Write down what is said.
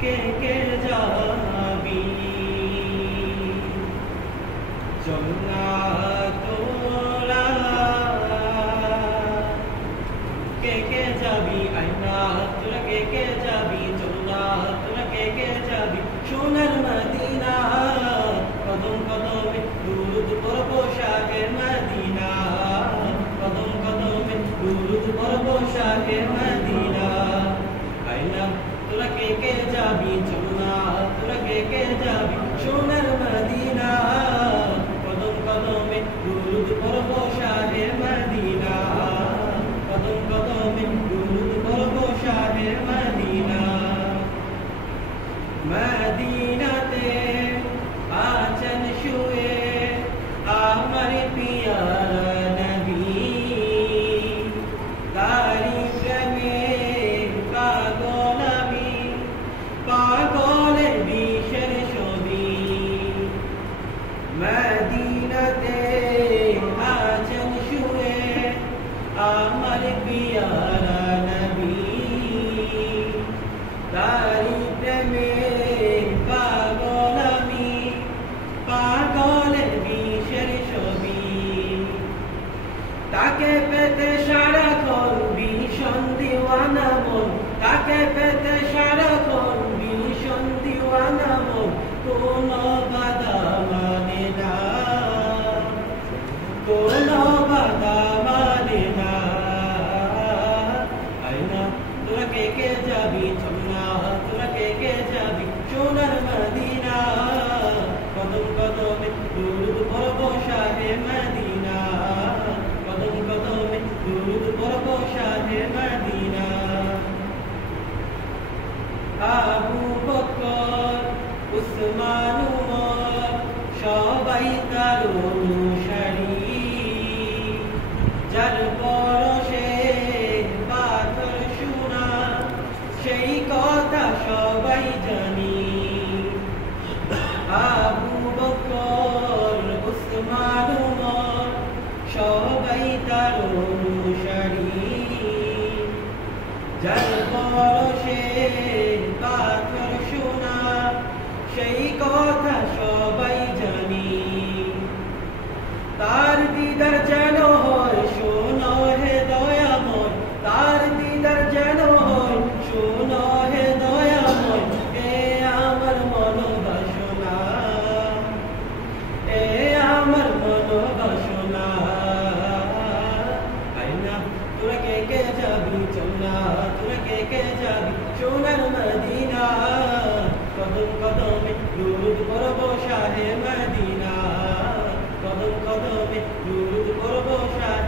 কে কে যাবি চল না তোরা কে কে যাবি আয়না তোরা কে কে যাবি চল না তোরা কে কে যাবি সোনার মদিনা কদম কদমে দুরুদ পড়ব শাহে মদিনা কদম কদমে দুরুদ পড়ব শাহে মদিনা আয়না তোরা কে কে যাবি চল না তোরা কে কে যাবি সোনার মদিনা কদম কদমে দুরুদ পড়ব শাহে মদিনা কদম কদমে দুরুদ পড়ব শাহে মদিনা মদিনাতে আছেন শুয়ে আমার পিয়ারা নবী তারি প্রেমে পাগল আমি পাগলের বিষের ছবি মদিনাতে আছেন শুয়ে আমার পিয়ারা নবী তারি প্রেমে পাগল আমি পাগলের বিষের ছবি তাকে পেতে সারাক্ষণ ভীষণ দিওয়ানা মন তাকে পেতে সারাক্ষণ ভীষণ দিওয়ানা মন কোনো বাধা মানে না কোনো বাধা মানে না আয়না তোরা কে কে যাবি চল না তোরা কে কে যাবি সোনার মদিনা কদম কদমে দুরুদ পড়ব শাহে মদিনা কদম কদমে দুরুদ পড়ব শাহে মদিনা আবু বকর উসমান উমর সবাই তার অনুসারী যার পরশে পাথর শোনা সেই কথা সবাই জানি আবু বকর উসমান উমর সবাই তার অনুসারী যার পরশে পাথর শোনা সেই কথা সবাই জানি তার দিদার যেন হয় শোনো হে দয়াময় তার দিদার যেন হয় শোনো হে দয়াময় এ আমার মনোবাসনা এ আমার মনোবাসনা আয়না তোরা কে কে যাবি চল না তোরা কে কে যাবি সোনার মদিনা কদম কদমে দুরুদ পড়ব শাহে মদিনা কদম কদমে দুরুদ পড়ব শাহে